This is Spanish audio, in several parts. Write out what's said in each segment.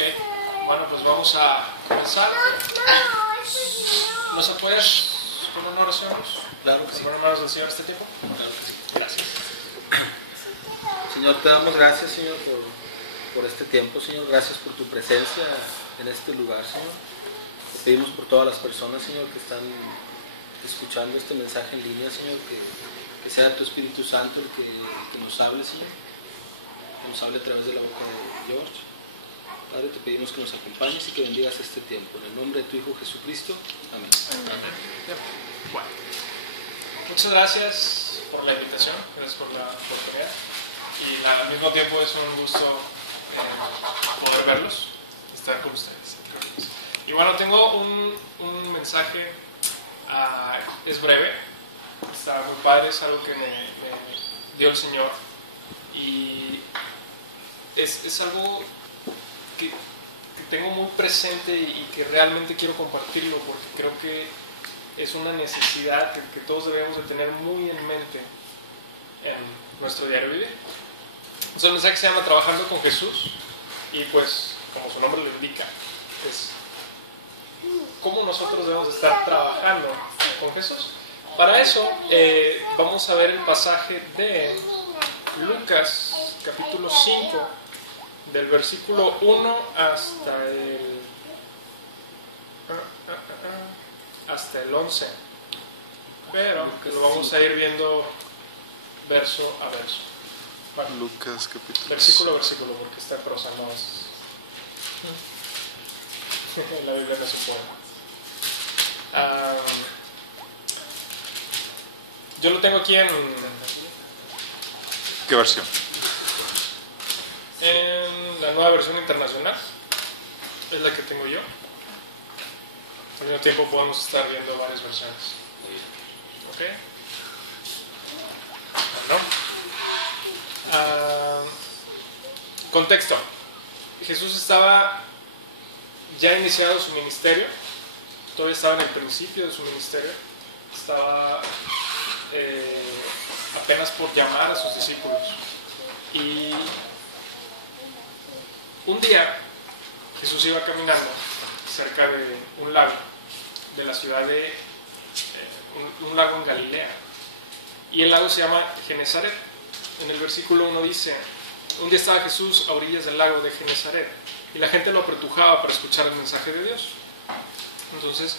Ok, bueno, pues vamos a comenzar. ¿Nos apoyas con una oración? Claro que sí. ¿Con manos del Señor este tiempo? Claro que sí. Gracias. Señor, te damos gracias, Señor, por este tiempo, Señor. Gracias por tu presencia en este lugar, Señor. Te pedimos por todas las personas, Señor, que están escuchando este mensaje en línea, Señor, que sea tu Espíritu Santo el que nos hable, Señor. Que nos hable a través de la boca de George. Padre, te pedimos que nos acompañes y que bendigas este tiempo. En el nombre de tu Hijo Jesucristo. Amén. Bueno, muchas gracias por la invitación, gracias por la oportunidad. Y al mismo tiempo es un gusto poder verlos, estar con ustedes. Y bueno, tengo un mensaje, es breve, está muy padre, es algo que me dio el Señor. Y es algo que tengo muy presente y que realmente quiero compartirlo porque creo que es una necesidad que todos debemos de tener muy en mente en nuestro diario vivir. Entonces el mensaje se llama Trabajando con Jesús y pues como su nombre lo indica es cómo nosotros debemos de estar trabajando con Jesús. Para eso vamos a ver el pasaje de Lucas capítulo 5 del versículo 1 hasta el 11, pero lo vamos a ir viendo verso a verso. Bueno, Lucas capítulo versículo a versículo, porque esta prosa no es la Biblia no es un poema. Yo lo tengo aquí en ¿Qué versión? la nueva versión internacional, es la que tengo yo. Al mismo tiempo podemos estar viendo varias versiones. ¿Ok? Bueno. Contexto. Jesús estaba ya iniciado su ministerio, todavía estaba en el principio de su ministerio, estaba apenas por llamar a sus discípulos. Y un día Jesús iba caminando cerca de un lago de la ciudad de un lago en Galilea, y el lago se llama Genezaret. En el versículo 1 dice: un día estaba Jesús a orillas del lago de Genezaret y la gente lo apretujaba para escuchar el mensaje de Dios. Entonces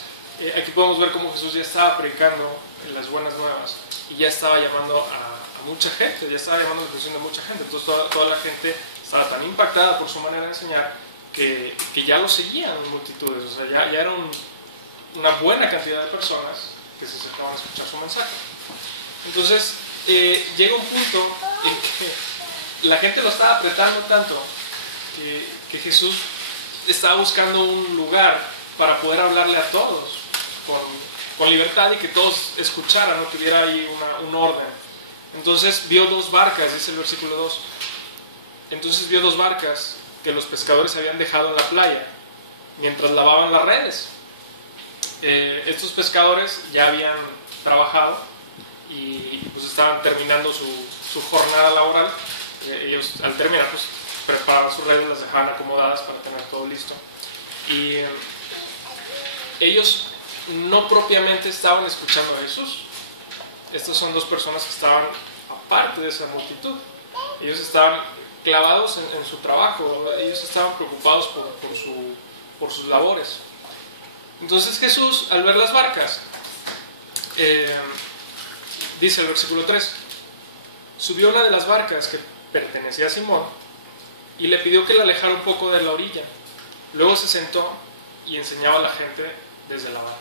aquí podemos ver cómo Jesús ya estaba predicando las buenas nuevas y ya estaba llamando a mucha gente, ya estaba llamando a la atención de mucha gente. Entonces toda la gente estaba tan impactada por su manera de enseñar que ya lo seguían multitudes. O sea, ya era una buena cantidad de personas que se acercaban a escuchar su mensaje. Entonces llega un punto en que la gente lo estaba apretando tanto que Jesús estaba buscando un lugar para poder hablarle a todos con libertad y que todos escucharan, no tuviera ahí un orden. Entonces vio dos barcas, dice el versículo 2. Entonces vio dos barcas que los pescadores habían dejado en la playa mientras lavaban las redes. Estos pescadores ya habían trabajado y pues estaban terminando su jornada laboral. Ellos al terminar pues preparaban sus redes, las dejaban acomodadas para tener todo listo. Y ellos no propiamente estaban escuchando a Jesús. Estas son dos personas que estaban aparte de esa multitud. Ellos estaban clavados en su trabajo, ellos estaban preocupados por sus labores. Entonces Jesús, al ver las barcas, dice el versículo 3, subió una de las barcas que pertenecía a Simón y le pidió que la alejara un poco de la orilla. Luego se sentó y enseñaba a la gente desde la barca.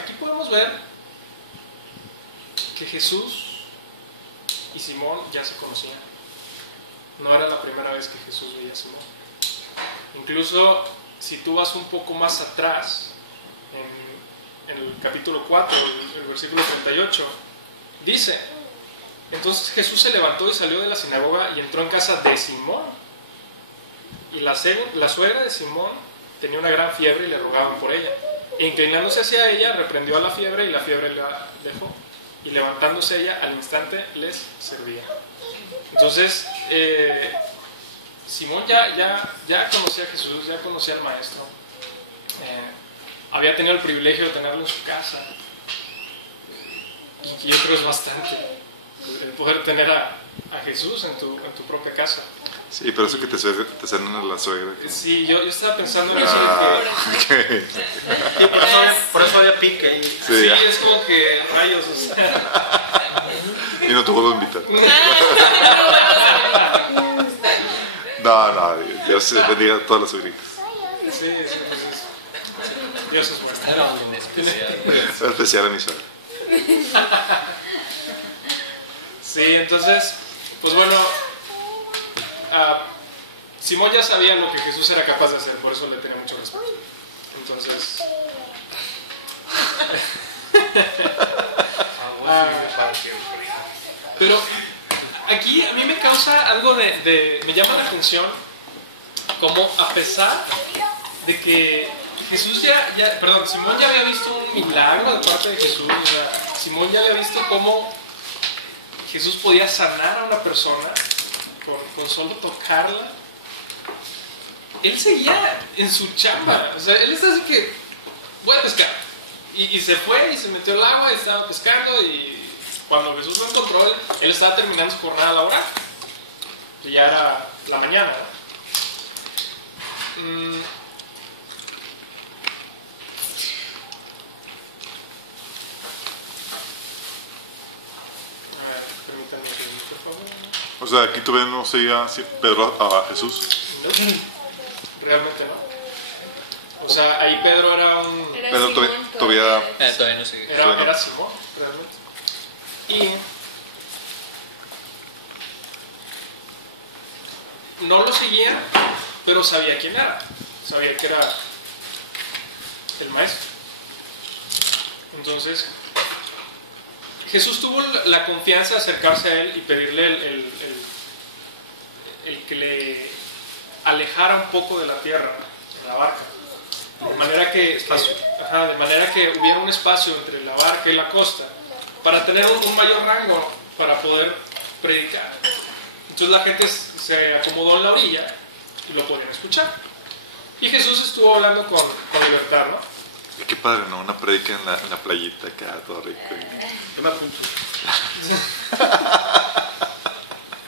Aquí podemos ver que Jesús y Simón ya se conocían. No era la primera vez que Jesús veía a Simón. Incluso si tú vas un poco más atrás, en el capítulo 4, el versículo 38, dice: entonces Jesús se levantó y salió de la sinagoga y entró en casa de Simón. Y la suegra de Simón tenía una gran fiebre y le rogaban por ella. E inclinándose hacia ella, reprendió a la fiebre y la fiebre la dejó. Y levantándose ella, al instante les servía. Entonces, Simón ya conocía a Jesús, ya conocía al Maestro. Había tenido el privilegio de tenerlo en su casa. Y yo creo es bastante el poder tener a Jesús en tu propia casa. Sí, pero eso que te cenan a la suegra. Sí, yo estaba pensando en eso de que... Sí, por eso había pique ahí. Sí, es como que rayos, o sea... Y no te vuelvo a invitar. No, Dios bendiga a todas las suegritas. Sí, Dios es bueno. Es especial a mi suegra. Sí, entonces, pues bueno, Simón ya sabía lo que Jesús era capaz de hacer, por eso le tenía mucho respeto. Entonces, pero aquí a mí me causa algo me llama la atención, como a pesar de que Simón ya había visto un milagro de parte de Jesús, o sea, Simón ya había visto cómo Jesús podía sanar a una persona con solo tocarla. Él seguía en su chamba, o sea, él está así que voy a pescar, y se fue y se metió al agua y estaba pescando, y cuando Jesús lo encontró, él estaba terminando su jornada laboral, y ya era la mañana, ¿no? Permítanme un segundo, por favor. O sea, aquí todavía no seguía Pedro a Jesús. No, realmente no. O sea, ahí Pedro era un... Pedro todavía no seguía. Era Simón, realmente. Y no lo seguía, pero sabía quién era. Sabía que era el Maestro. Entonces, Jesús tuvo la confianza de acercarse a él y pedirle el que le alejara un poco de la tierra, en la barca. De manera que hubiera un espacio entre la barca y la costa, para tener un mayor rango para poder predicar. Entonces la gente se acomodó en la orilla y lo podían escuchar. Y Jesús estuvo hablando con libertad, ¿no? Qué padre, ¿no? Una predica en la playita acá, todo rico. Yo me apunto.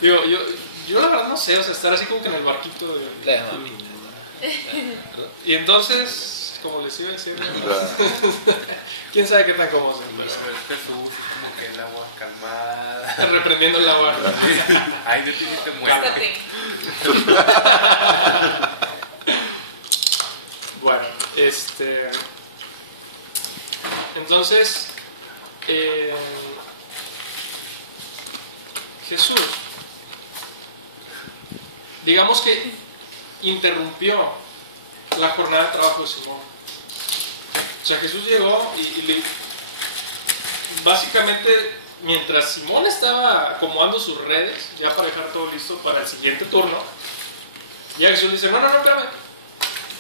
Digo, yo la verdad no sé, o sea, estar así como que en el barquito y entonces, como les iba a decir, quién sabe qué tan cómodo se Pero es Jesús, como que el agua calmada. reprendiendo el agua. Ay, de ti sí te mueres. Bueno, entonces Jesús, digamos que interrumpió la jornada de trabajo de Simón. O sea, Jesús llegó y básicamente, mientras Simón estaba acomodando sus redes, ya para dejar todo listo para el siguiente turno, ya Jesús dice, no, espérame,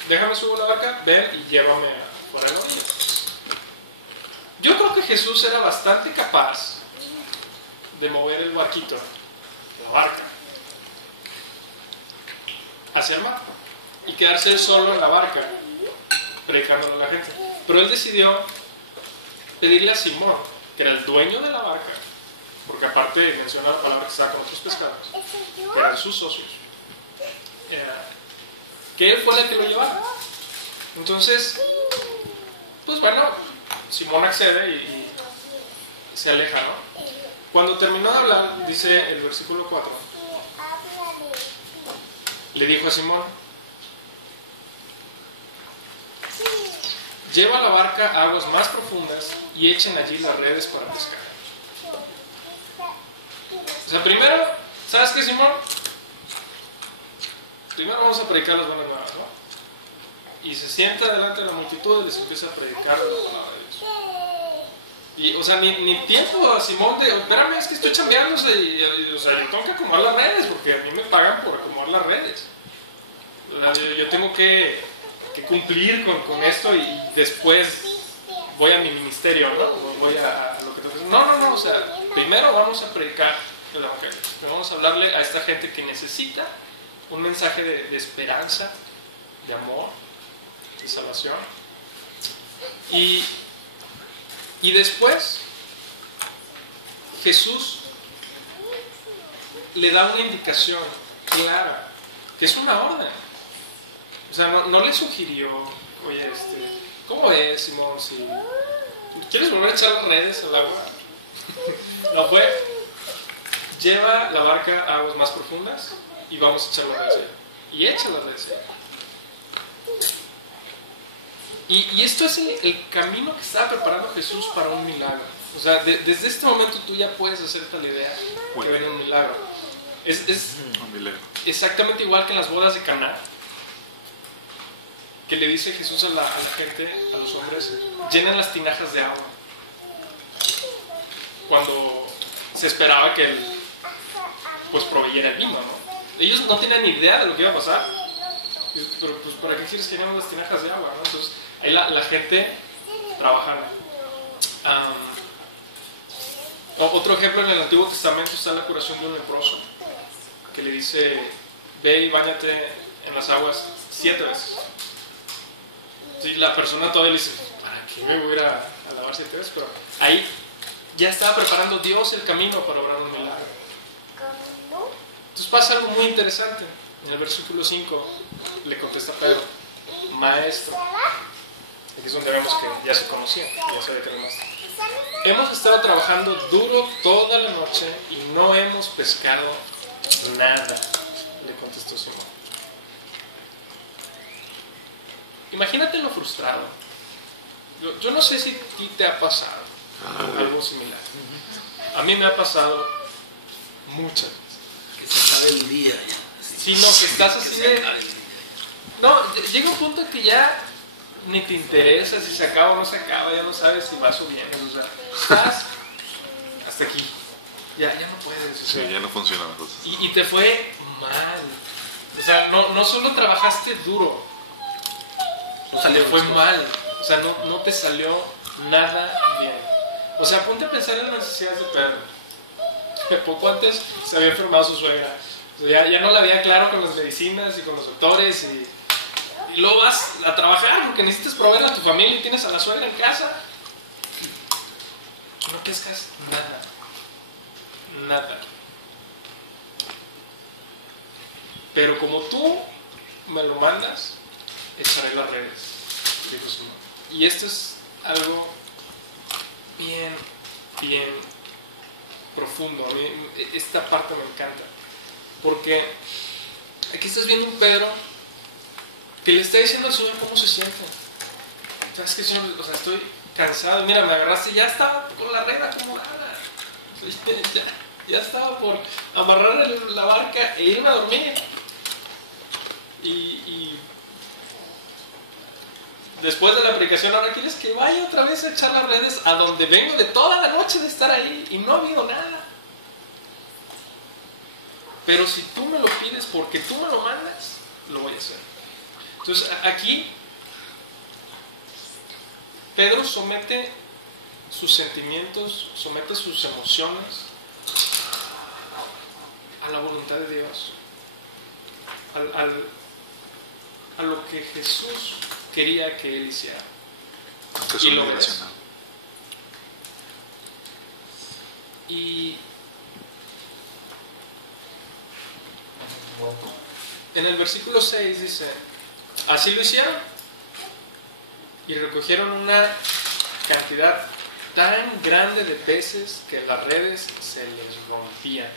déjame subo la barca, ven y llévame fuera de la orilla. Yo creo que Jesús era bastante capaz de mover el barquito, la barca, hacia el mar y quedarse él solo en la barca predicándole a la gente. Pero él decidió pedirle a Simón, que era el dueño de la barca, porque aparte menciona la palabra que estaba con otros pescados, que eran sus socios, que él fue el que lo llevara. Entonces, pues bueno, Simón accede y se aleja, ¿no? Cuando terminó de hablar, dice el versículo 4, le dijo a Simón, lleva la barca a aguas más profundas y echen allí las redes para pescar. O sea, primero, ¿sabes qué, Simón? Primero vamos a predicar las buenas nuevas, ¿no? Y se sienta delante de la multitud y les empieza a predicar la palabra de Dios. Y, o sea, ni tiempo a Simón de, espérame, es que estoy chambeando, o sea, yo tengo que acomodar las redes, porque a mí me pagan por acomodar las redes. Yo tengo que cumplir con esto y después voy a mi ministerio, ¿no? Voy a lo que tengo que hacer. No, o sea, primero vamos a predicar el evangelio. Vamos a hablarle a esta gente que necesita un mensaje de esperanza, de amor, de salvación. Y después Jesús le da una indicación clara, que es una orden. O sea, no le sugirió, oye, ¿cómo ves, Simón? Si ¿quieres volver a echar las redes al agua? No fue. Lleva la barca a aguas más profundas y vamos a echar las redes. Y echa las redes. Y esto es el camino que estaba preparando Jesús para un milagro. O sea, desde este momento tú ya puedes hacerte la idea que viene un milagro. Es Un milagro. exactamente igual que en las bodas de Caná, que le dice Jesús a la gente, a los hombres, llenen las tinajas de agua. Cuando se esperaba que él pues proveyera el vino, ¿no? Ellos no tenían ni idea de lo que iba a pasar. Pero pues ¿para qué quieres que llenemos las tinajas de agua, ¿no? Entonces ahí la gente trabajando. Otro ejemplo, en el Antiguo Testamento está la curación de un leproso, que le dice, ve y báñate en las aguas 7 veces. Sí, la persona todavía le dice, ¿para qué me voy a ir a lavar 7 veces? Pero ahí ya estaba preparando Dios el camino para obrar un milagro. Entonces pasa algo muy interesante. En el versículo 5 le contesta Pedro, maestro. Aquí es donde vemos que ya se conocían, ya sabía que era el maestro. Hemos estado trabajando duro toda la noche y no hemos pescado nada, le contestó Simón. Imagínate lo frustrado. Yo no sé si a ti te ha pasado algo similar. A mí me ha pasado muchas veces. Que se sabe el día ya. Sí, no, que estás así de... No, llega un punto que ya ni te interesa si se acaba o no se acaba, ya no sabes si vas subiendo, o sea, estás hasta aquí, ya no puedes. O sea, Sí, ya no funcionan las cosas. y te fue mal. O sea, no solo trabajaste duro, te fue mal. O sea, no te salió nada bien. O sea, ponte a pensar en las necesidades de Pedro. Poco antes se había enfermado su suegra. O sea, ya no la veía claro con las medicinas y con los doctores y luego vas a trabajar porque necesitas proveerle a tu familia y tienes a la suegra en casa. No pescas nada. Pero como tú me lo mandas, echaré las redes, dijo Simón. Y esto es algo bien profundo. A mí esta parte me encanta, porque aquí estás viendo un Pedro que le está diciendo al Señor cómo se siente. ¿Sabes qué, Señor? O sea, estoy cansado. Mira, me agarraste, ya estaba con la red acomodada. O sea, ya estaba por amarrar la barca e irme a dormir. Y después de la predicación, ahora quieres que vaya otra vez a echar las redes a donde vengo de toda la noche de estar ahí y no ha habido nada. Pero si tú me lo pides porque tú me lo mandas, lo voy a hacer. Entonces aquí Pedro somete sus sentimientos, somete sus emociones a la voluntad de Dios, a lo que Jesús quería que él hiciera. Aunque es Y un lo irracional. Y en el versículo 6 dice, así lo hicieron y recogieron una cantidad tan grande de peces que las redes se les rompían.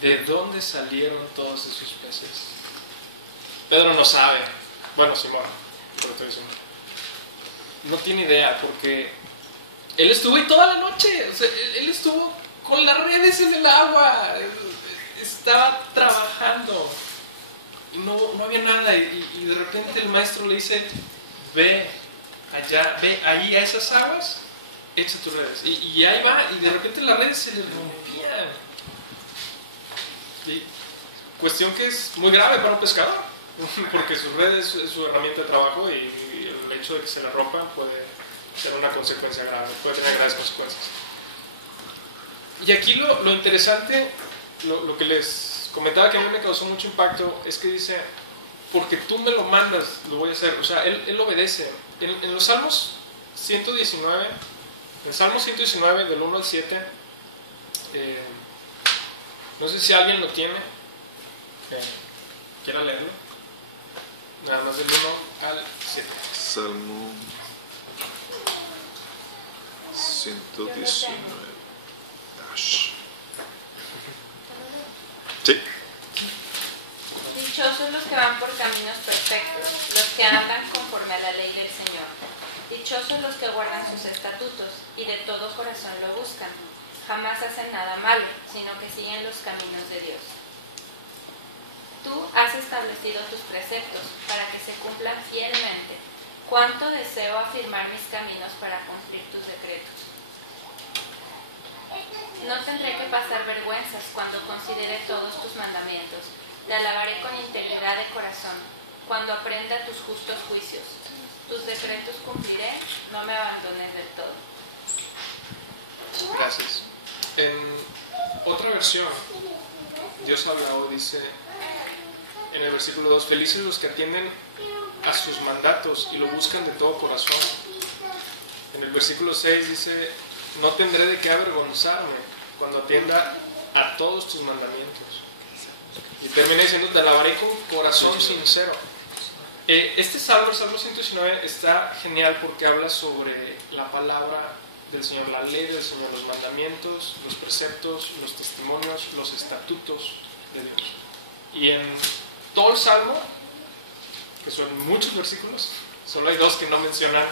¿De dónde salieron todos esos peces? Pedro no sabe. Bueno, Simón, pero estoy diciendo, no tiene idea, porque él estuvo ahí toda la noche. O sea, él estuvo con las redes en el agua, estaba trabajando y no había nada. Y de repente el maestro le dice, ve allá, ve ahí a esas aguas, echa tus redes. Y ahí va, y de repente las redes se le rompían. ¿Sí? Cuestión que es muy grave para un pescador, porque su red es su herramienta de trabajo y el hecho de que se le rompan puede ser una consecuencia grave, puede tener graves consecuencias. Y aquí lo interesante, lo que les comentaba que a mí me causó mucho impacto es que dice, porque tú me lo mandas, lo voy a hacer. O sea, él obedece. En los Salmos 119, en Salmo 119 del 1 al 7, no sé si alguien lo tiene, quiera leerlo. Nada más del 1 al 7. Salmo 119. Sí. Dichosos los que van por caminos perfectos, los que andan conforme a la ley del Señor. Dichosos los que guardan sus estatutos y de todo corazón lo buscan. Jamás hacen nada malo, sino que siguen los caminos de Dios. Tú has establecido tus preceptos para que se cumplan fielmente. Cuánto deseo afirmar mis caminos para cumplir tus decretos. No tendré que pasar vergüenzas cuando considere todos tus mandamientos. Te alabaré con integridad de corazón, cuando aprenda tus justos juicios. Tus decretos cumpliré, no me abandones del todo. Gracias. En otra versión, Dios hablado dice en el versículo 2, felices los que atienden a sus mandatos y lo buscan de todo corazón. En el versículo 6 dice, no tendré de qué avergonzarme cuando atienda a todos tus mandamientos. Y termina diciendo, te alabaré con corazón sincero. Este salmo, el Salmo 119, está genial porque habla sobre la palabra del Señor, la ley del Señor, los mandamientos, los preceptos, los testimonios, los estatutos de Dios. Y en todo el salmo, que son muchos versículos, solo hay 2 que no mencionan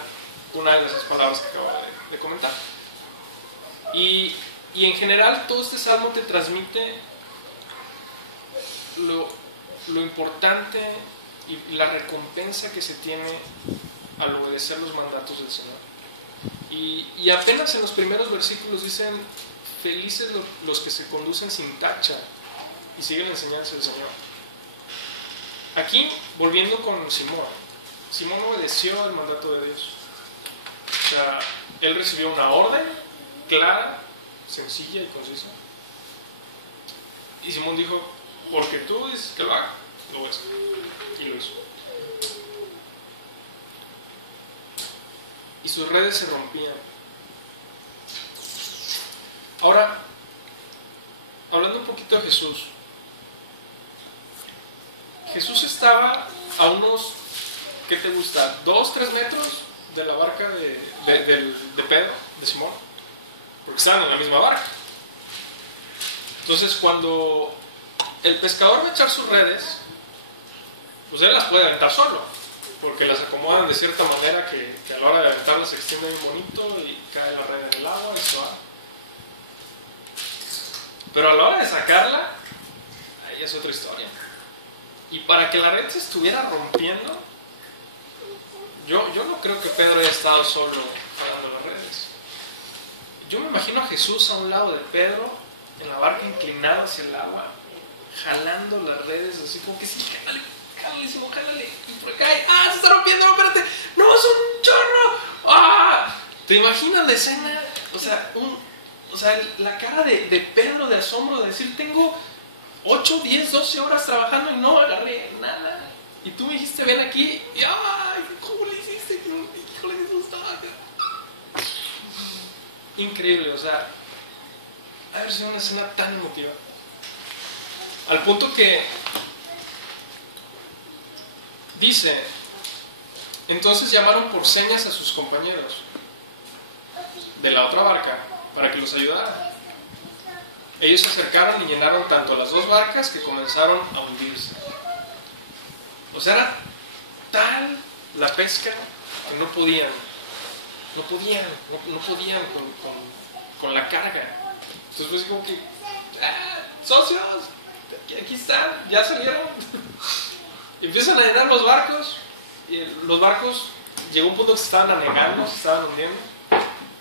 una de esas palabras que acabo de comentar. Y en general todo este salmo te transmite lo importante y la recompensa que se tiene al obedecer los mandatos del Señor. Y apenas en los primeros versículos dicen, felices los que se conducen sin tacha y siguen la enseñanza del Señor. Aquí, volviendo con Simón obedeció el mandato de Dios. O sea, él recibió una orden clara, sencilla y concisa. Y Simón dijo, porque tú dices que lo haga, lo voy a hacer. Y lo hizo. Y sus redes se rompían. Ahora, hablando un poquito de Jesús. Jesús estaba a unos, ¿qué te gusta? 2-3 metros de la barca de Pedro, de Simón. Porque estaban en la misma barca. Entonces, cuando el pescador va a echar sus redes, pues él las puede aventar solo, porque las acomodan de cierta manera que a la hora de aventarlas se extiende bien bonito y cae la red en el agua y se va. Pero a la hora de sacarla, ahí es otra historia. Y para que la red se estuviera rompiendo, yo no creo que Pedro haya estado solo jalando las redes. Yo me imagino a Jesús a un lado de Pedro, en la barca inclinada hacia el agua, jalando las redes, así como que sí, jálale, Simón, jálale, y por acá, se está rompiendo, no, espérate, no, es un chorro, ¿te imaginas la escena? O sea, la cara de Pedro de asombro, de decir, tengo 8, 10, 12 horas trabajando y no agarré nada, y tú me dijiste, ven aquí, y ¡ay! ¿Cómo le hiciste? Híjole, Jesús, increíble, o sea, haber sido una escena tan emotiva. Al punto que dice, entonces llamaron por señas a sus compañeros de la otra barca para que los ayudaran. Ellos se acercaron y llenaron tanto las 2 barcas que comenzaron a hundirse. O sea, era tal la pesca que no podían con la carga. Entonces pues como que, socios, aquí están, ya salieron. Empiezan a llenar los barcos, y los barcos llegó un punto que se estaban anegando, se estaban hundiendo.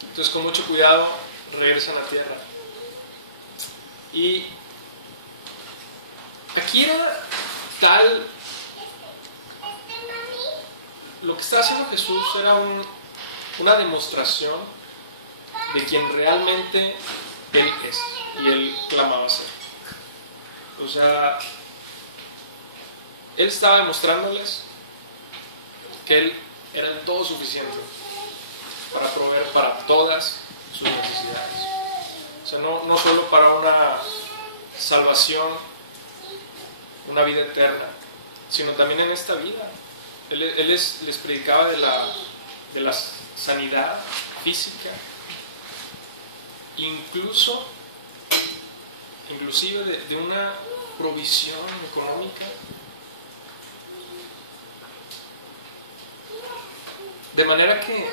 Entonces con mucho cuidado regresan a tierra. Y aquí era tal, lo que estaba haciendo Jesús era una demostración de quien realmente Él es, y Él clamaba ser. O sea, Él estaba demostrándoles que Él era el todo suficiente para proveer para todas sus necesidades. O sea, no solo para una salvación, una vida eterna, sino también en esta vida. Él les predicaba de la sanidad física, inclusive de una provisión económica. De manera que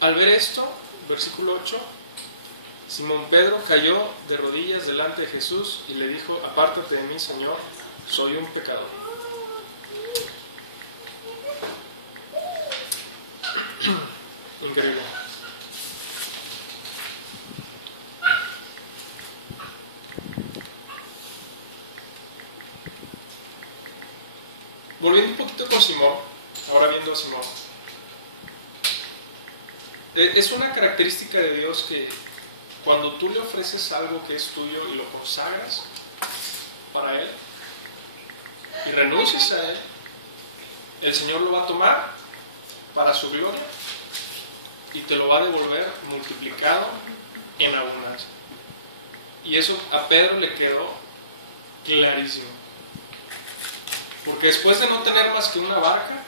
al ver esto, versículo 8, Simón Pedro cayó de rodillas delante de Jesús y le dijo: apártate de mí, Señor, soy un pecador. Increíble. Volviendo un poquito con Simón, ahora viendo a Simón, es una característica de Dios que cuando tú le ofreces algo que es tuyo y lo consagras para Él y renuncias a Él, el Señor lo va a tomar para su gloria y te lo va a devolver multiplicado en abundancia. Y eso a Pedro le quedó clarísimo. Porque después de no tener más que una barca,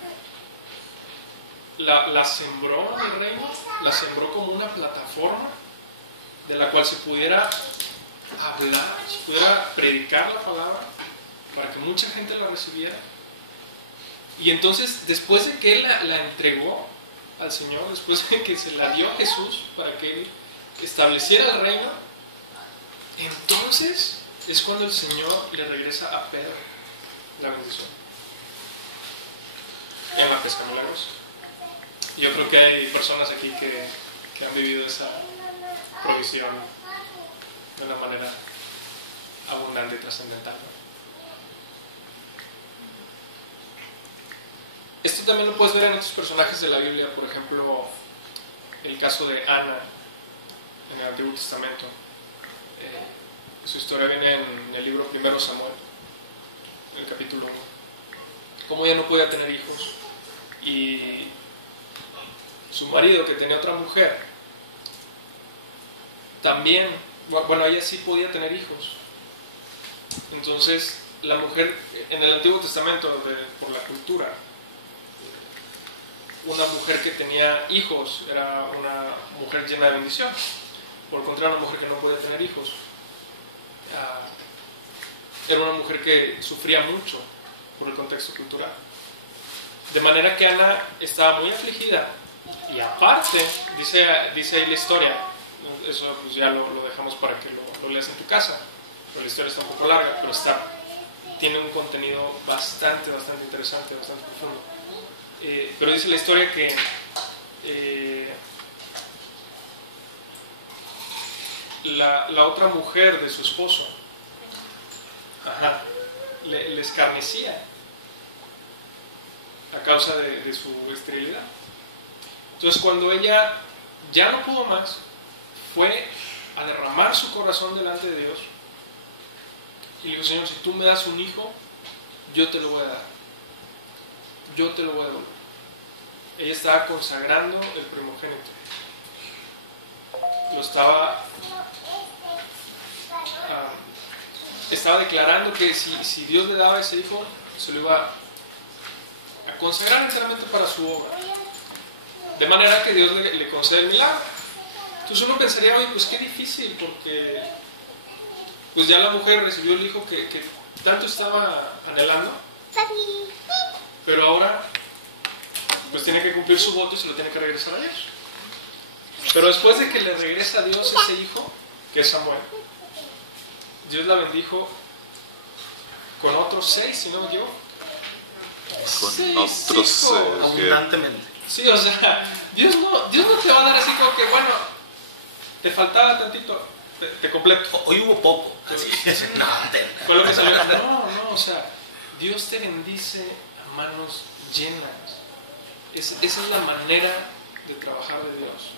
la sembró en el reino, la sembró como una plataforma de la cual se pudiera hablar, se pudiera predicar la palabra para que mucha gente la recibiera. Y entonces, después de que él la entregó al Señor, después de que se la dio a Jesús para que Él estableciera el reino, entonces es cuando el Señor le regresa a Pedro la bendición en la pesca milagrosa. Yo creo que hay personas aquí que han vivido esa provisión de una manera abundante y trascendental, ¿no? Esto también lo puedes ver en otros personajes de la Biblia, por ejemplo, el caso de Ana en el Antiguo Testamento. Su historia viene en el libro 1 Samuel, en el capítulo 1. Cómo ella no podía tener hijos y su marido, que tenía otra mujer, también, bueno, ella sí podía tener hijos. Entonces, la mujer, en el Antiguo Testamento, por la cultura, una mujer que tenía hijos era una mujer llena de bendición. Por el contrario, una mujer que no podía tener hijos era una mujer que sufría mucho por el contexto cultural. De manera que Ana estaba muy afligida y aparte, dice ahí la historia, eso pues ya lo dejamos para que lo leas en tu casa, pero la historia está un poco larga, pero tiene un contenido bastante interesante, bastante profundo. Pero dice la historia que la otra mujer de su esposo le escarnecía a causa de su esterilidad. Entonces, cuando ella ya no pudo más, fue a derramar su corazón delante de Dios y le dijo: Señor, si tú me das un hijo, yo te lo voy a dar, yo te lo voy a devolver. Ella estaba consagrando el primogénito, lo estaba declarando que si Dios le daba ese hijo, se lo iba a consagrar enteramente para su obra, de manera que Dios le concede el milagro. Entonces uno pensaría: oye, pues qué difícil, porque pues ya la mujer recibió el hijo que tanto estaba anhelando, pero ahora pues tiene que cumplir su voto y se lo tiene que regresar a Dios. Pero después de que le regresa a Dios ese hijo, que es Samuel, Dios la bendijo con otros 6, si no me equivoco. Con otros abundantemente. Sí, o sea, Dios no te va a dar así como que, bueno, te faltaba tantito, te completo. Hoy hubo poco. Así. No, fue lo que salió. No, o sea, Dios te bendice a manos llenas. Esa es la manera de trabajar de Dios.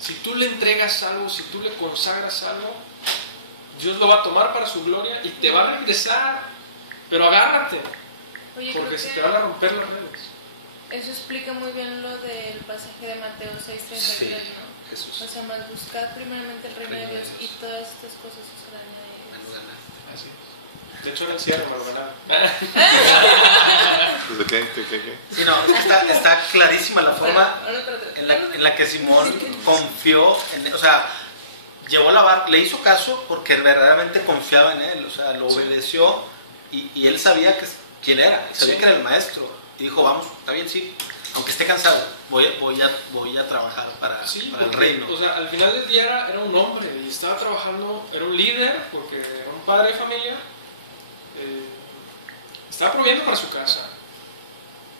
Si tú le entregas algo, si tú le consagras algo, Dios lo va a tomar para su gloria y te va a regresar. Pero agárrate, Oye, porque creo se que te van a romper las redes. eso explica muy bien lo del pasaje de Mateo 6:33, Sí, ¿no? Jesús. O sea, más buscar primeramente el reino de Dios y todas estas cosas os serán Me añadidas. lo ganaste. Así es. De hecho, era el cierre, me lo ganaron. Pues, ¿qué? Sí, no, está clarísima la forma Bueno, pero- en la que Simón confió en, o sea, llevó la barca, le hizo caso porque verdaderamente confiaba en él, o sea, lo obedeció y él sabía quién era, sabía Sí. que era el maestro y dijo, vamos, está bien, sí, aunque esté cansado, voy a trabajar para el Porque, reino. o sea, al final del día era un hombre y estaba trabajando, era un líder, porque era un padre de familia, estaba proveyendo para su casa.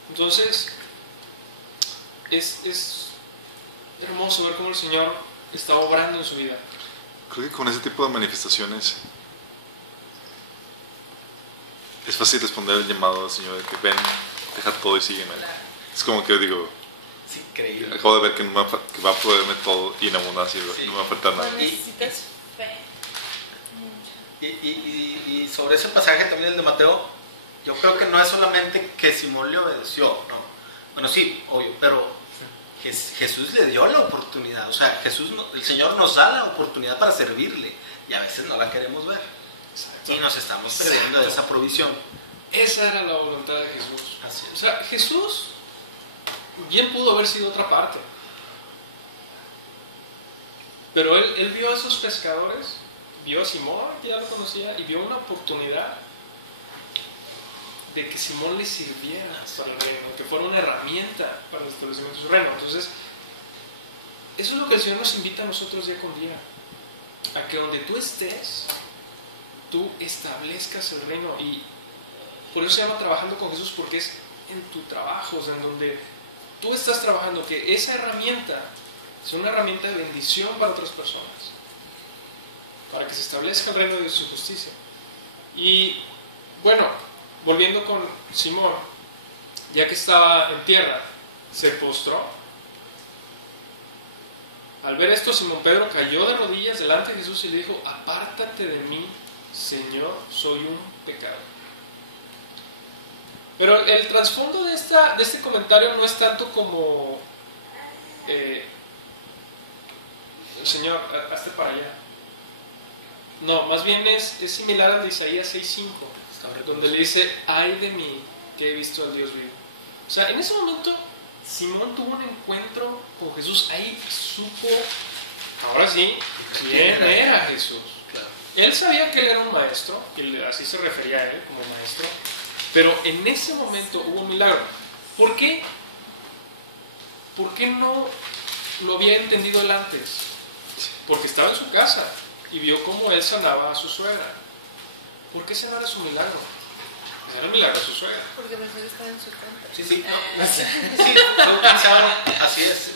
Entonces, es hermoso ver cómo el Señor está obrando en su vida. Creo que con ese tipo de manifestaciones es fácil responder el llamado del Señor de que ven, deja todo y sígueme. Es como que digo, Es increíble. acabo de ver que que va a proveerme todo y en abundancia, Sí. no me va a faltar nada. Pero necesitas fe. Mucha. Y sobre ese pasaje también el de Mateo, yo creo que no es solamente que Simón le obedeció, no. Bueno, sí, obvio, pero Jesús le dio la oportunidad, o sea, el Señor nos da la oportunidad para servirle y a veces no la queremos ver y nos estamos perdiendo de esa provisión. Esa era la voluntad de Jesús. Así O es. sea, Jesús bien pudo haber sido otra parte. Pero él vio a esos pescadores, vio a Simón, que ya lo conocía, y vio una oportunidad de que Simón le sirviera para el reino, que fuera una herramienta para el establecimiento de su reino. Entonces, eso es lo que el Señor nos invita a nosotros día con día, a que donde tú estés, tú establezcas el reino. Y por eso se llama trabajando con Jesús, porque es en tu trabajo, o sea, en donde tú estás trabajando, que esa herramienta es una herramienta de bendición para otras personas, para que se establezca el reino de su justicia. Y bueno, volviendo con Simón, ya que estaba en tierra, se postró. Al ver esto, Simón Pedro cayó de rodillas delante de Jesús y le dijo: apártate de mí, Señor, soy un pecador. Pero el trasfondo de este comentario no es tanto como Señor, hazte para allá. No, más bien es similar al de Isaías 6:5, donde le dice: ay de mí, que he visto al Dios vivo. O sea, en ese momento Simón tuvo un encuentro con Jesús. Ahí supo, ahora sí, quién era Jesús. Claro. Él sabía que él era un maestro, y así se refería a él como maestro, pero en ese momento hubo un milagro. ¿Por qué? ¿Por qué no lo había entendido él antes? Porque estaba en su casa y vio cómo él sanaba a su suegra. ¿Por qué ese no era su milagro? Ese era el milagro de su suegra. Porque pensé que estaba en su contra. Sí, sí, lo utilizaban, así es,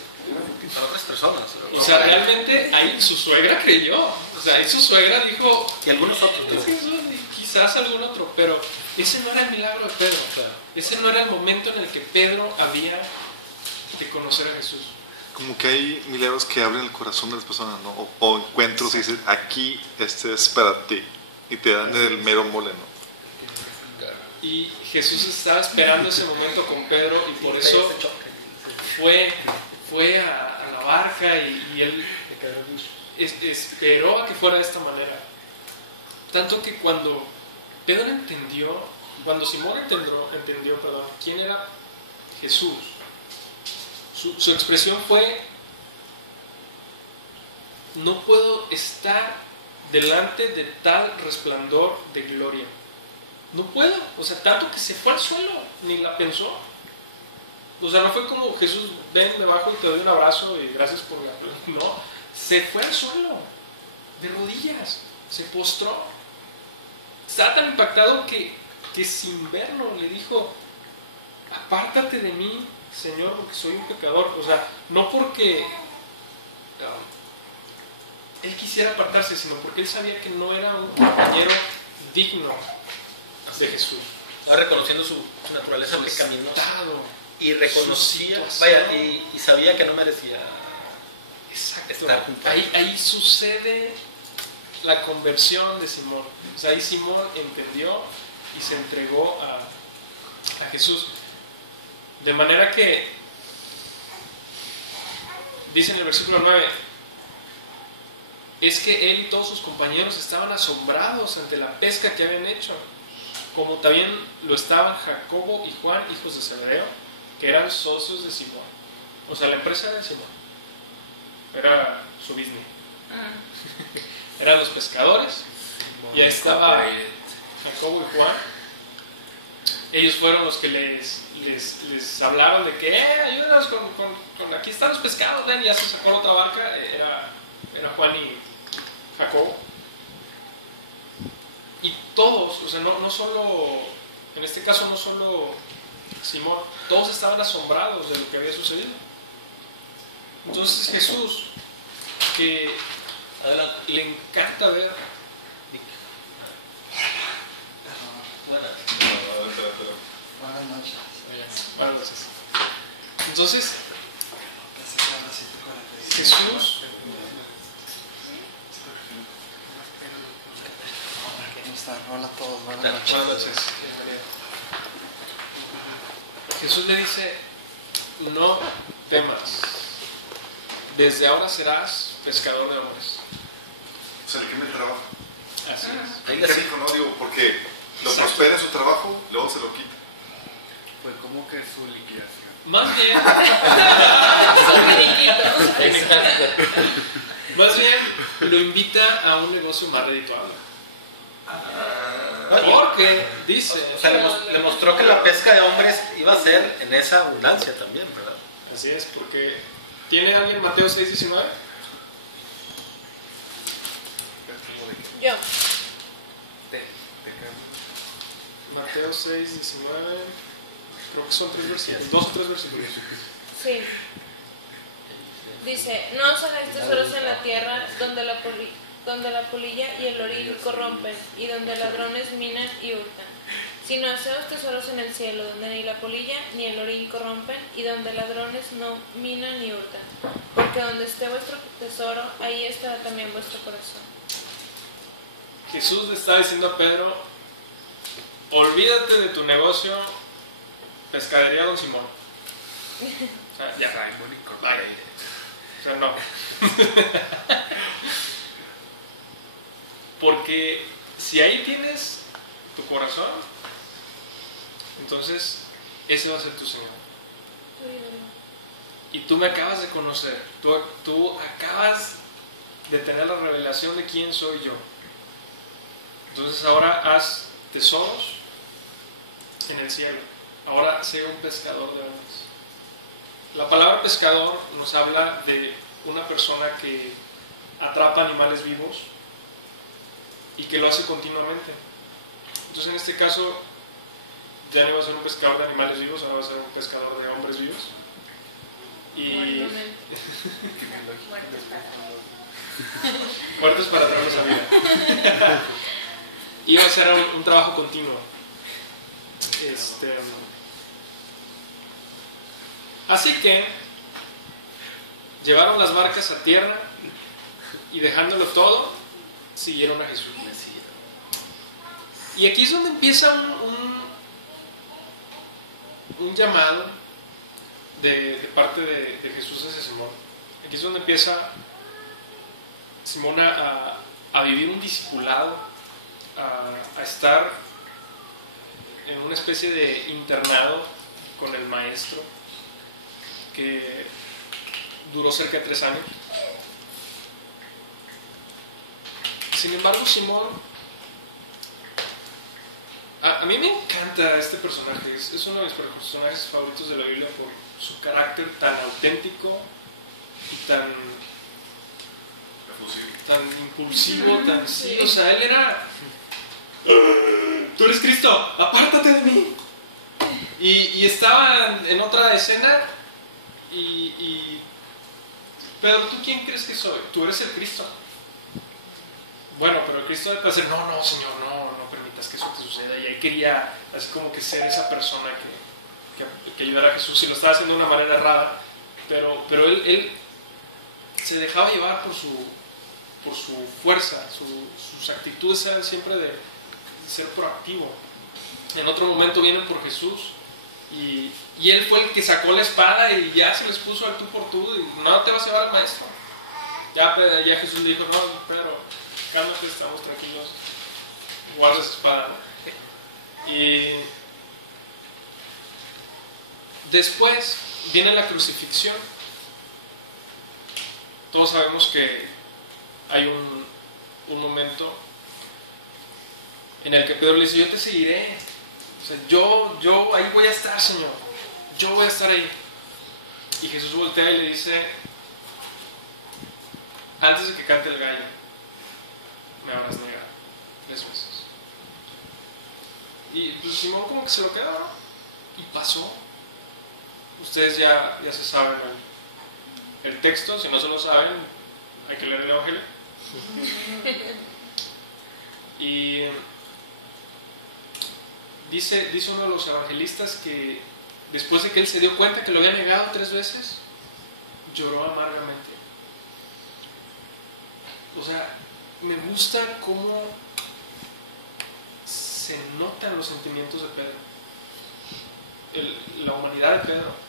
para otras personas. O sea, realmente ahí su suegra creyó. O sea, ahí su suegra dijo: Y algunos otros. es Jesús, y quizás algún otro, pero ese no era el milagro de Pedro. Claro. Ese no era el momento en el que Pedro había de conocer a Jesús. Como que hay milagros que abren el corazón de las personas, ¿no? O encuentros y dicen, aquí este es para ti. Y te dan el mero mole, ¿no? Y Jesús estaba esperando ese momento con Pedro, y por eso fue a la barca, y él esperó a que fuera de esta manera. Tanto que cuando Pedro cuando Simón entendió, quién era Jesús, su expresión fue: no puedo estar delante de tal resplandor de gloria. No puedo. O sea, tanto que se fue al suelo, ni la pensó. O sea, no fue como: Jesús, ven debajo y te doy un abrazo y gracias por la... No, se fue al suelo, de rodillas, se postró. Estaba tan impactado que sin verlo le dijo: apártate de mí, Señor, porque soy un pecador. O sea, no porque él quisiera apartarse, sino porque él sabía que no era un compañero digno de Jesús. Estaba reconociendo su naturaleza Su pecaminosa estado, y reconocía, su vaya, situación. y sabía que no merecía Exacto. Estar junto a Ahí sucede la conversión de Simón. O sea, ahí Simón entendió y se entregó a Jesús. De manera que, dice en el versículo 9, es que él y todos sus compañeros estaban asombrados ante la pesca que habían hecho, como también lo estaban Jacobo y Juan, hijos de Zebedeo, que eran socios de Simón. O sea, la empresa era de Simón, era su business. Eran los pescadores, y ahí estaba Jacobo y Juan. Ellos fueron los que les hablaban de que ayúdanos con aquí están los pescados, ven, y ya se sacó otra barca. Era Juan y Jacobo. Y todos, o sea, no solo, en este caso no solo Simón, todos estaban asombrados de lo que había sucedido. Entonces Jesús, que le encanta ver. Buenas noches. Buenas noches. Entonces Jesús ¿Cómo están? Hola a todos. Buenas Buenas noches. noches. Bienvenido. Jesús le dice: no temas, desde ahora serás pescador de hombres. O sea, le quema el trabajo. Así es. Ahí Qué la- rico, ¿no? Digo, porque lo Exacto. prospera en su trabajo, luego se lo quita. Fue como que su liquidación. Más bien, Exacto. más bien lo invita a un negocio más redituable. Porque dice, O sea, le mostró que la pesca de hombres iba a ser en esa abundancia también, ¿verdad? así es, porque ¿tiene alguien Mateo 6:19? Yo. Mateo 6:19, creo que son 3 versículos, 2 o 3 versículos. Sí. Dice, no os hagáis tesoros en la tierra donde la polilla y el orín corrompen y donde ladrones minan y hurtan, sino haceos tesoros en el cielo donde ni la polilla ni el orín corrompen y donde ladrones no minan ni hurtan, porque donde esté vuestro tesoro, ahí estará también vuestro corazón. Jesús le está diciendo a Pedro: olvídate de tu negocio, pescadería Don Simón. O sea, ya. Simon Incorporated. O sea, no. Porque si ahí tienes tu corazón, entonces ese va a ser tu Señor. Y tú me acabas de conocer, tú acabas de tener la revelación de quién soy yo. Entonces ahora haz tesoros en el cielo. Ahora sé un pescador de hombres. La palabra pescador nos habla de una persona que atrapa animales vivos y que lo hace continuamente. Entonces en este caso ya no va a ser un pescador de animales vivos, ahora va a ser un pescador de hombres vivos. Y fuertes para traerlos a vida. Y va a ser un trabajo continuo. Así que llevaron las barcas a tierra y dejándolo todo, siguieron a Jesús. Y aquí es donde empieza un llamado de parte de Jesús hacia Simón. Aquí es donde empieza Simón a vivir un discipulado, a estar en una especie de internado con el maestro que duró cerca de 3 años. Sin embargo, Simón, a mí me encanta este personaje, es uno de mis personajes favoritos de la Biblia por su carácter tan auténtico y tan impulsivo, tan sí, o sea, él era: tú eres Cristo, apártate de mí. Y estaba en otra escena y Pedro, ¿tú quién crees que soy? Tú eres el Cristo. Bueno, pero el Cristo debe decir: no, Señor, no permitas que eso te suceda. Y él quería así como que ser esa persona que ayudara a Jesús, y lo estaba haciendo de una manera errada, pero él se dejaba llevar por su fuerza, sus actitudes eran siempre de ser proactivo. En otro momento vienen por Jesús y él fue el que sacó la espada y ya se les puso al tú por tú y no te vas a llevar al maestro. Ya Jesús le dijo, no, pero cálmate, estamos tranquilos, guarda esa espada, ¿no? Y después viene la crucifixión. Todos sabemos que hay un momento en el que Pedro le dice, yo te seguiré, o sea, yo ahí voy a estar, Señor, yo voy a estar ahí. Y Jesús voltea y le dice, antes de que cante el gallo me habrás negado 3 veces. Y pues Simón como que se lo quedó, ¿no? Y pasó. Ustedes ya se saben el texto, si no se lo saben hay que leer el Evangelio. Y dice uno de los evangelistas que después de que él se dio cuenta que lo había negado 3 veces, lloró amargamente. O sea, me gusta cómo se notan los sentimientos de Pedro, la humanidad de Pedro.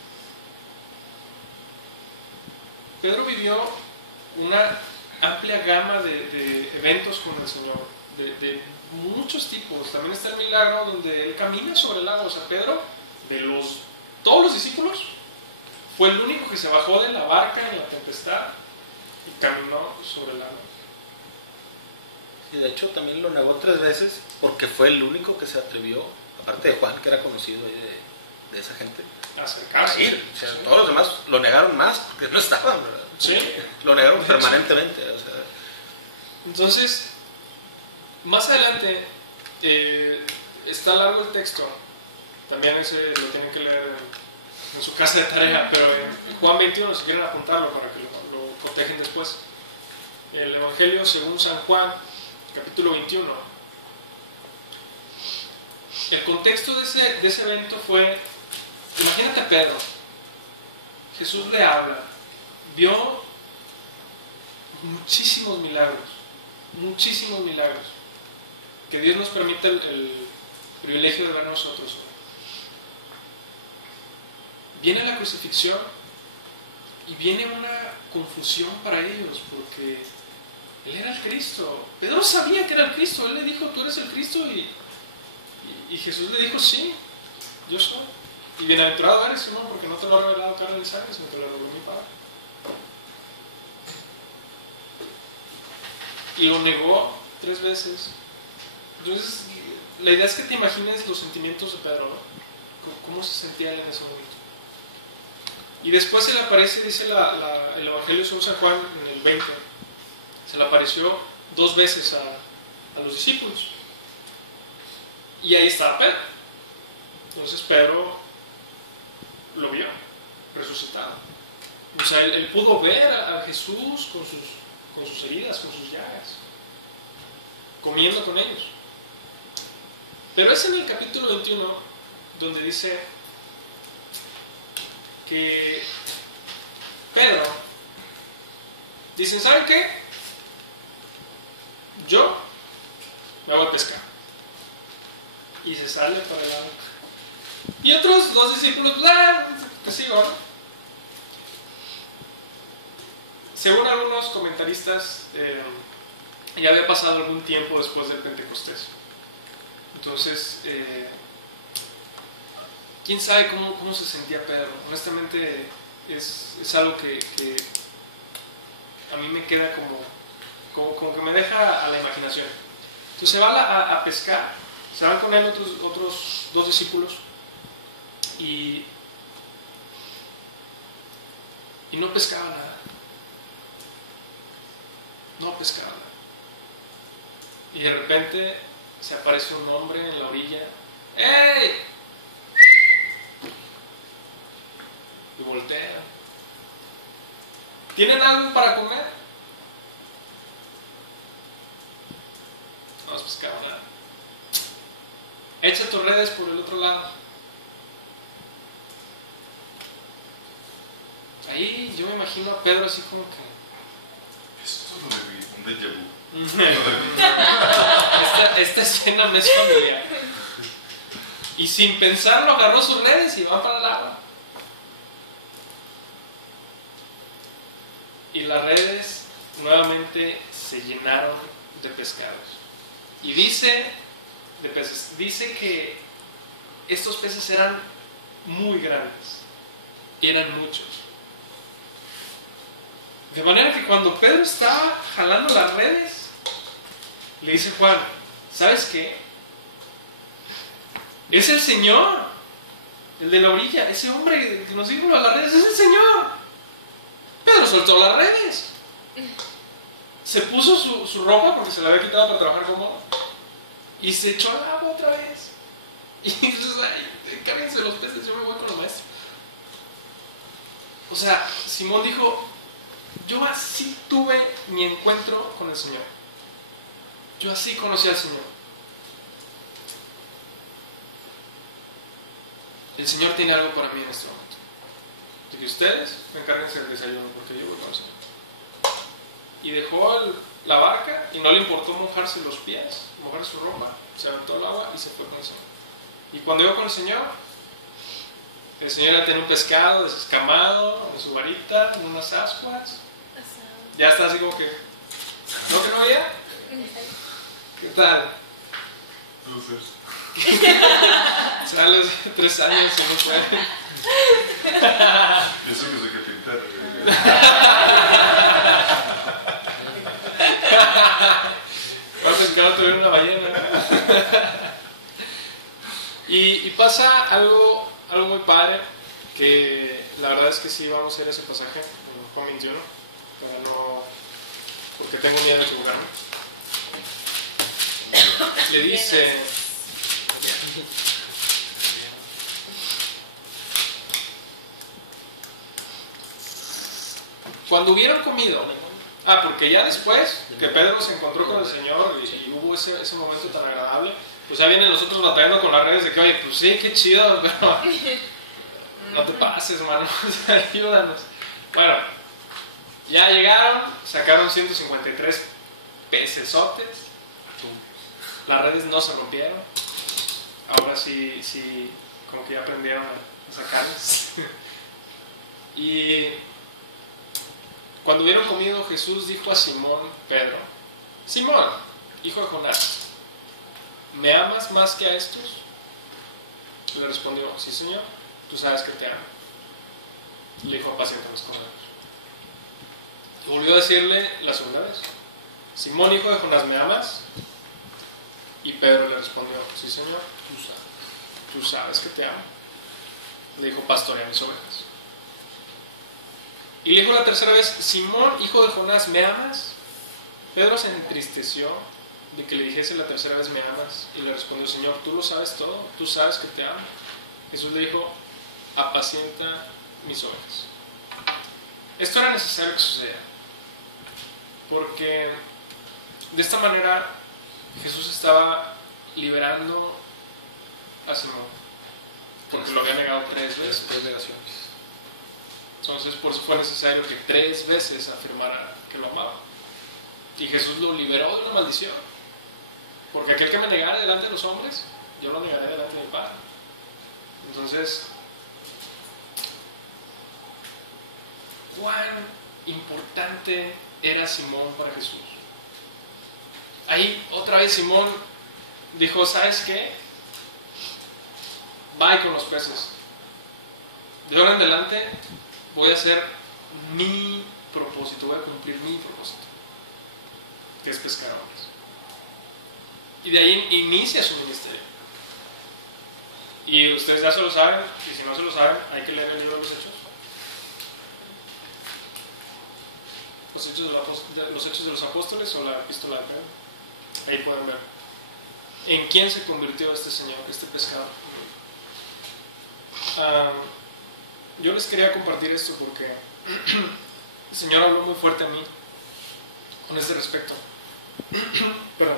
Pedro vivió una amplia gama de eventos con el Señor, de muchos tipos. También está el milagro donde él camina sobre el agua. O sea, Pedro, de todos los discípulos, fue el único que se bajó de la barca en la tempestad y caminó sobre el agua. Y de hecho también lo negó 3 veces porque fue el único que se atrevió, aparte de Juan, que era conocido de esa gente, acercarse. a ir. O sea, Sí. todos los demás lo negaron más porque no estaban, ¿verdad? Sí. Lo negaron Sí. permanentemente. O sea, Entonces, más adelante está largo el texto. También ese lo tienen que leer en su casa de tarea, pero en Juan 21, si quieren apuntarlo para que lo cotejen después. El Evangelio según San Juan, capítulo 21. El contexto de ese evento fue, imagínate a Pedro. Jesús le habla, vio muchísimos milagros, que Dios nos permite el privilegio de ver nosotros. Viene la crucifixión y viene una confusión para ellos porque él era el Cristo. Pedro sabía que era el Cristo. Él le dijo, tú eres el Cristo, y Jesús le dijo, sí, yo soy. Y bienaventurado eres, Simón, porque no te lo ha revelado carne ni sangre, sino que lo reveló mi Padre. Y lo negó 3 veces. Entonces, la idea es que te imagines los sentimientos de Pedro, ¿no? ¿Cómo se sentía él en ese momento? Y después se le aparece, dice el Evangelio según San Juan en el 20, se le apareció 2 veces a los discípulos. Y ahí estaba Pedro. Entonces Pedro lo vio resucitado. O sea, él pudo ver a Jesús con sus heridas, con sus llagas, comiendo con ellos. Pero es en el capítulo 21 donde dice que Pedro, dicen, ¿saben qué? Yo me voy a pescar. Y se sale para el agua. Y otros 2 discípulos, te sigo, ¿no? Según algunos comentaristas, ya había pasado algún tiempo después del Pentecostés. Entonces, quién sabe cómo se sentía Pedro. Honestamente, es algo que a mí me queda como que me deja a la imaginación. Entonces se va a pescar, se van con él otros 2 discípulos y no pescaba nada. No pescaba nada. Y de repente se aparece un hombre en la orilla. ¡Ey! Y voltea. ¿Tienen algo para comer? No has pescado nada. Echa tus redes por el otro lado. Ahí yo me imagino a Pedro así como que Déjà vu. Esta escena me es familiar. Y sin pensarlo agarró sus redes y va para el agua. Y las redes nuevamente se llenaron de pescados. Y dice que estos peces eran muy grandes. Eran muchos. De manera que cuando Pedro estaba jalando las redes, le dice Juan, ¿sabes qué? Es el Señor, el de la orilla, ese hombre que nos dijo a las redes, es el Señor. Pedro soltó las redes. Se puso su ropa porque se la había quitado para trabajar cómodo y se echó al agua otra vez. Y entonces, ay, cárguense los peces, yo me voy con los maestros. O sea, Simón dijo, yo así tuve mi encuentro con el Señor. Yo así conocí al Señor. El Señor tiene algo para mí en este momento. De que ustedes me encárguense del desayuno porque yo voy con el Señor. Y dejó la barca y no le importó mojarse los pies, mojar su ropa, se aventó al agua y se fue con el Señor. Y cuando llegó con el Señor ya tenía un pescado desescamado en su varita, en unas ascuas. Ya está así como que, ¿no que no había? ¿Qué tal? No sé. Sales 3 años y no puede. Yo sé que soy carpintero. Va a pescar a tuvieron una ballena. Y pasa algo muy padre, que la verdad es que sí vamos a ir a ese pasaje en Juan 21, pero no, porque tengo miedo de equivocarme. Le dice, cuando hubieron comido, porque ya después que Pedro se encontró con el Señor y hubo ese momento tan agradable, pues ya vienen nosotros batallando con las redes de que, oye, pues sí, qué chido, pero no te pases, mano, ayúdanos. Bueno, ya llegaron, sacaron 153 pecesotes, las redes no se rompieron, ahora sí, como que ya aprendieron a sacarlas. Y cuando hubieron comido, Jesús dijo a Simón Pedro, Simón, hijo de Jonás, ¿me amas más que a estos? Le respondió, sí, Señor, tú sabes que te amo. Le dijo, apacienta los corderos. Y volvió a decirle la segunda vez, Simón, hijo de Jonás, ¿me amas? Y Pedro le respondió, sí, Señor, tú sabes que te amo. Le dijo, pastorea mis ovejas. Y le dijo la tercera vez, Simón, hijo de Jonás, ¿me amas? Pedro se entristeció de que le dijese la tercera vez, ¿me amas? Y le respondió, Señor, tú lo sabes todo, tú sabes que te amo. Jesús le dijo, apacienta mis ovejas. Esto era necesario que sucediera, porque de esta manera Jesús estaba liberando a Simón, porque lo había negado 3 veces. 3 negaciones. Entonces por eso fue necesario que 3 veces afirmara que lo amaba. Y Jesús lo liberó de una maldición, porque aquel que me negara delante de los hombres, yo lo negaré delante de mi Padre. Entonces, cuán importante era Simón para Jesús. Ahí otra vez Simón dijo, ¿sabes qué? Bye con los peces. De ahora en adelante voy a hacer mi propósito, voy a cumplir mi propósito, que es pescar hombres. Y de ahí inicia su ministerio. Y ustedes ya se lo saben, y si no se lo saben, hay que leer el libro de los Hechos. Los Hechos de los Apóstoles o la Epístola de Pedro. Ahí pueden ver en quién se convirtió este señor, este pescador. Yo les quería compartir esto porque el Señor habló muy fuerte a mí con este respecto. Pero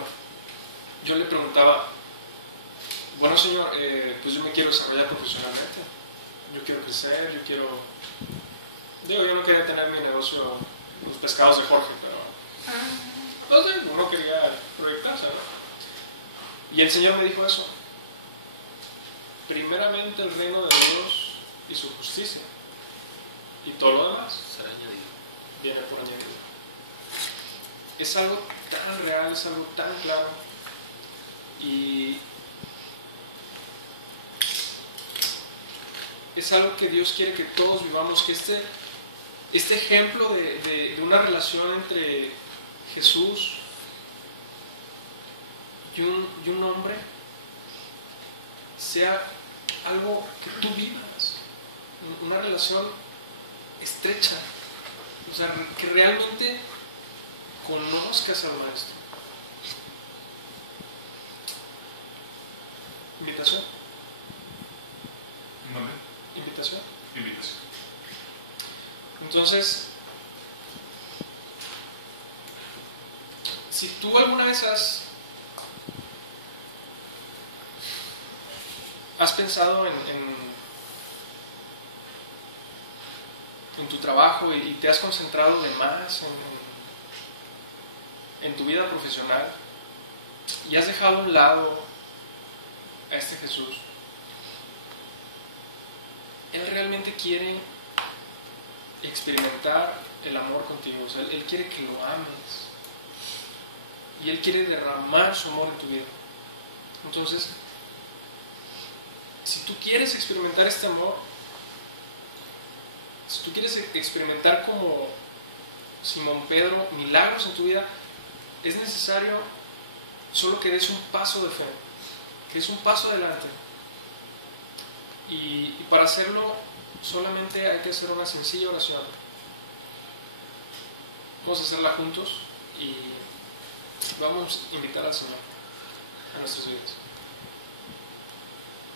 yo le preguntaba, bueno, Señor, pues yo me quiero desarrollar profesionalmente, yo quiero crecer, yo no quería tener mi negocio, los pescados de Jorge, pero Entonces uno quería proyectarse, ¿no? Y el Señor me dijo eso. Primeramente el reino de Dios y su justicia. Y todo lo demás Será añadido. viene por añadido. Es algo tan real, es algo tan claro. Y es algo que Dios quiere que todos vivamos, que este ejemplo de una relación entre Jesús y un hombre sea algo que tú vivas, una relación estrecha, o sea, que realmente conozcas al Maestro. Invitación. ¿Dónde? Invitación. Invitación. Entonces, si tú alguna vez has pensado en tu trabajo y te has concentrado de más en tu vida profesional y has dejado a un lado a este Jesús, Él realmente quiere experimentar el amor contigo, o sea, Él quiere que lo ames y Él quiere derramar su amor en tu vida. Entonces, si tú quieres experimentar este amor, si tú quieres experimentar como Simón Pedro milagros en tu vida, es necesario solo que des un paso de fe, que es un paso adelante. Y para hacerlo solamente hay que hacer una sencilla oración. Vamos a hacerla juntos y vamos a invitar al Señor a nuestras vidas.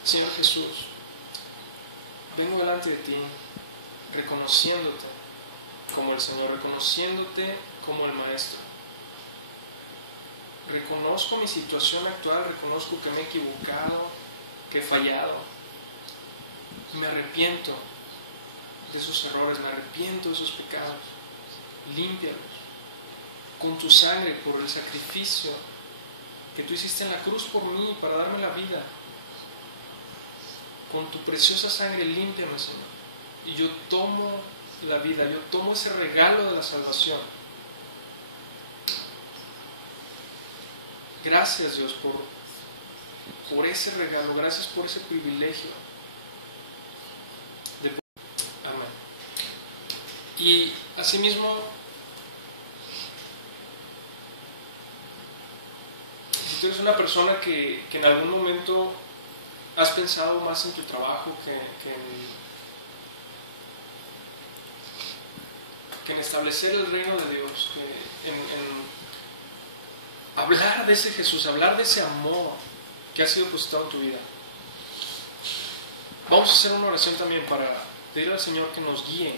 Señor Jesús, vengo delante de ti reconociéndote como el Señor, reconociéndote como el Maestro. Reconozco mi situación actual, reconozco que me he equivocado, que he fallado. Y me arrepiento de esos errores, me arrepiento de esos pecados. Límpialos con tu sangre por el sacrificio que tú hiciste en la cruz por mí para darme la vida. Con tu preciosa sangre límpiame, Señor. Y yo tomo la vida, yo tomo ese regalo de la salvación. Gracias, Dios, por ese regalo, gracias por ese privilegio. Amén. Y asimismo, si tú eres una persona que en algún momento has pensado más en tu trabajo que en establecer el reino de Dios, que en hablar de ese Jesús, hablar de ese amor que ha sido depositado en tu vida. Vamos a hacer una oración también para pedir al Señor que nos guíe,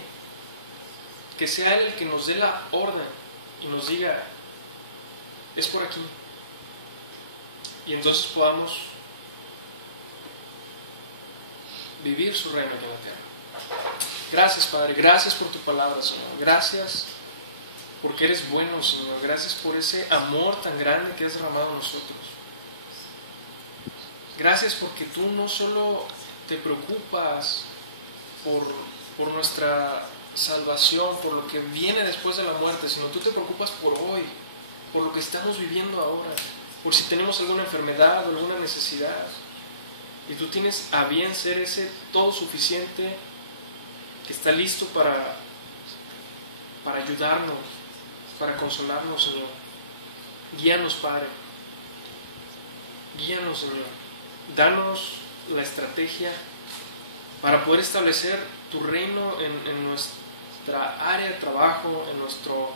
que sea Él el que nos dé la orden y nos diga, es por aquí. Y entonces podamos vivir su reino aquí en la tierra. Gracias, Padre, gracias por tu palabra, Señor. Gracias porque eres bueno, Señor. Gracias por ese amor tan grande que has derramado en nosotros. Gracias porque tú no solo te preocupas por nuestra salvación, por lo que viene después de la muerte, sino tú te preocupas por hoy, por lo que estamos viviendo ahora, por si tenemos alguna enfermedad o alguna necesidad. Y tú tienes a bien ser ese todo suficiente que está listo para ayudarnos, para consolarnos, Señor. Guíanos, Padre. Guíanos, Señor. Danos la estrategia para poder establecer tu reino en nuestra área de trabajo, en nuestro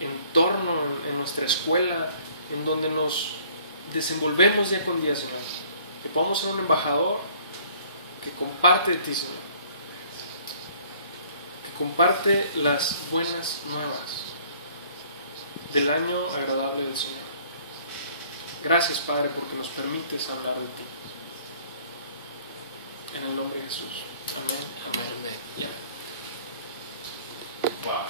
entorno, en nuestra escuela, en donde nos desenvolvemos día con día, Señor. Que podamos ser un embajador que comparte de ti, Señor. Que comparte las buenas nuevas del año agradable del Señor. Gracias, Padre, porque nos permites hablar de ti. En el nombre de Jesús. Amén. Amén. Amén. Y amén. Wow.